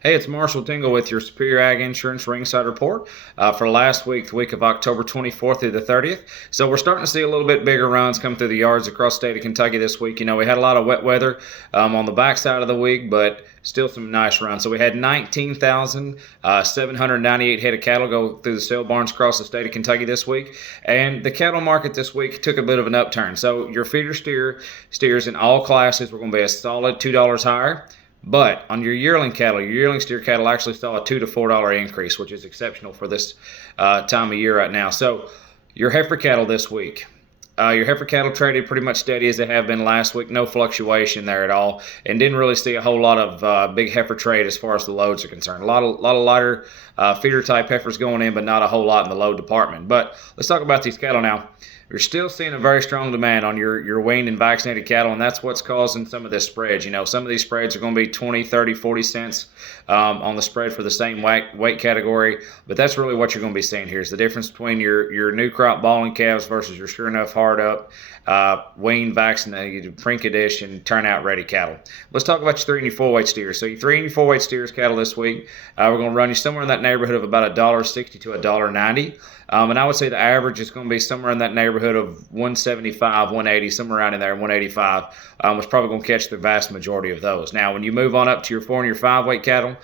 Hey, it's Marshall Tingle with your Superior Ag Insurance Ringside Report for last week, the week of October 24th through the 30th. So we're starting to see a little bit bigger runs come through the yards across the state of Kentucky this week. We had a lot of wet weather on the backside of the week, but still some nice runs. So we had 19,798 head of cattle go through the sale barns across the state of Kentucky this week. And the cattle market this week took a bit of an upturn. So your feeder steers in all classes were going to be a solid $2 higher. But on your yearling cattle, your yearling steer cattle actually saw a $2 to $4 increase, which is exceptional for this time of year right now. So your heifer cattle this week, your heifer cattle traded pretty much steady as they have been last week. No fluctuation there at all, and didn't really see a whole lot of big heifer trade as far as the loads are concerned. A lot of lighter feeder type heifers going in, but not a whole lot in the load department. But let's talk about these cattle now. You're still seeing a very strong demand on your weaned and vaccinated cattle, and that's what's causing some of this spread. Some of these spreads are going to be 20, 30, 40 cents on the spread for the same weight category, but that's really what you're going to be seeing here is the difference between your new crop balling calves versus your sure enough hard up weaned, vaccinated, pre-conditioned, turnout ready cattle. Let's talk about your 3 and your 4 weight steers. So your 3 and your 4 weight steers cattle this week, we're going to run you somewhere in that neighborhood of about $1.60 to $1.90. And I would say the average is going to be somewhere in that neighborhood of 175, 180, somewhere around in there, 185, which probably going to catch the vast majority of those. Now, when you move on up to your 4 and your 5 weight cattle,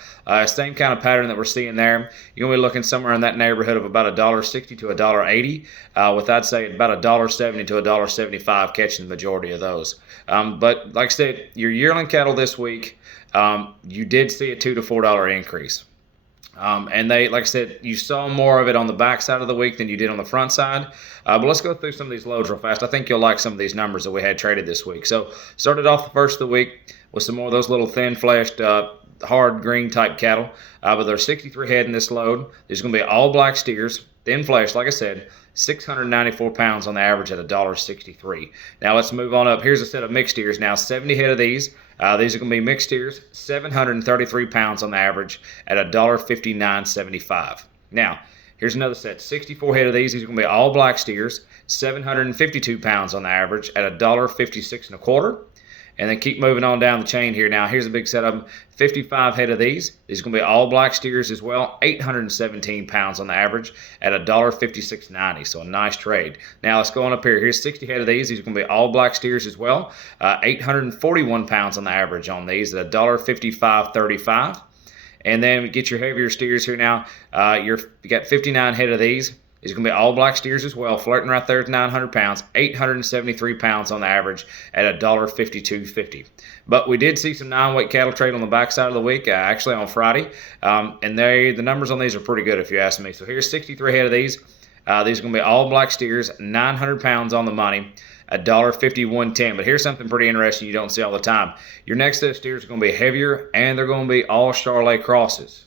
same kind of pattern that we're seeing there. You're going to be looking somewhere in that neighborhood of about $1.60 to $1.80, with I'd say about $1.70 to $1.75 catching the majority of those. But like I said, your yearling cattle this week, you did see a $2 to $4 increase. And they, like I said, you saw more of it on the back side of the week than you did on the front side. But let's go through some of these loads real fast. I think you'll like some of these numbers that we had traded this week. So started off the first of the week with some more of those little thin-fleshed, hard green type cattle. But there's 63 head in this load. There's going to be all black steers, thin flesh, like I said, 694 pounds on the average at $1.63. Now let's move on up. Here's a set of mixed steers now, 70 head of these. These are going to be mixed steers, 733 pounds on the average at $1.5975. Now, here's another set, 64 head of these. These are going to be all black steers, 752 pounds on the average at $1.56 and a quarter. And then keep moving on down the chain here. Now, here's a big set of them. 55 head of these. These are going to be all black steers as well. 817 pounds on the average at $1.5690. So a nice trade. Now, let's go on up here. Here's 60 head of these. These are going to be all black steers as well. 841 pounds on the average on these at $1.5535. And then we get your heavier steers here now. You got 59 head of these. These are going to be all black steers as well, flirting right there at 900 pounds, 873 pounds on the average at $1.5250. But we did see some 9-weight cattle trade on the backside of the week, actually on Friday, and the numbers on these are pretty good if you ask me. So here's 63 head of these. These are going to be all black steers, 900 pounds on the money, $1.5110. But here's something pretty interesting you don't see all the time. Your next set of steers are going to be heavier, and they're going to be all Charolais crosses.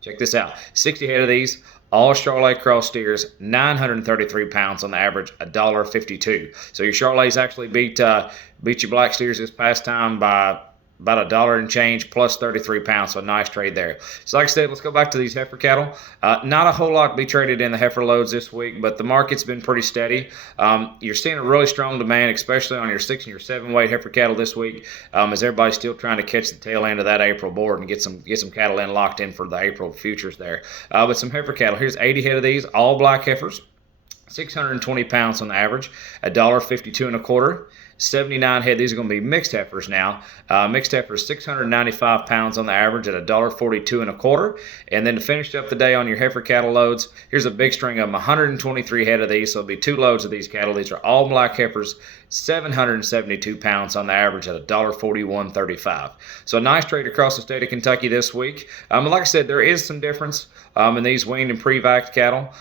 Check this out. 60 head of these. All Charolais cross steers, 933 pounds on the average, $1.52. So your Charolais actually beat your black steers this past time by about $1 and change plus 33 pounds. So a nice trade there. So like I said, let's go back to these heifer cattle. Not a whole lot to be traded in the heifer loads this week, but the market's been pretty steady. You're seeing a really strong demand, especially on your 6 and your 7 weight heifer cattle this week, as everybody's still trying to catch the tail end of that April board and get some cattle in locked in for the April futures there. But some heifer cattle. Here's 80 head of these, all black heifers. 620 pounds on the average, $1.52 and a quarter. 79 head. These are going to be mixed heifers now. Mixed heifers, 695 pounds on the average at $1.42 and a quarter. And then to finish up the day on your heifer cattle loads, here's a big string of them, 123 head of these. So it'll be 2 loads of these cattle. These are all black heifers, 772 pounds on the average at $1.4135. So a nice trade across the state of Kentucky this week. Like I said, there is some difference in these weaned and pre-vaxxed cattle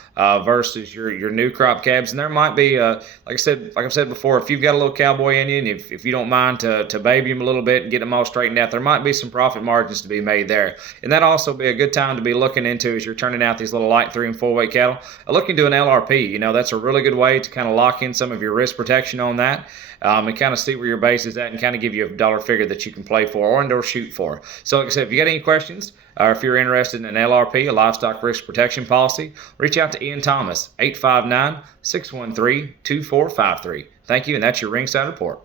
versus your new crop calves. And there might be, like I've said before, if you've got a little cowboy in you, and if you don't mind to baby them a little bit and get them all straightened out, there might be some profit margins to be made there. And that'd also be a good time to be looking into as you're turning out these little light 3 and 4 weight cattle. Look into an LRP. That's a really good way to kind of lock in some of your risk protection on that. And kind of see where your base is at and kind of give you a dollar figure that you can play for or shoot for. So like I said, if you got any questions or if you're interested in an LRP, a livestock risk protection policy, reach out to Ian Thomas, 859-613-2453. Thank you, and that's your Ringside Report.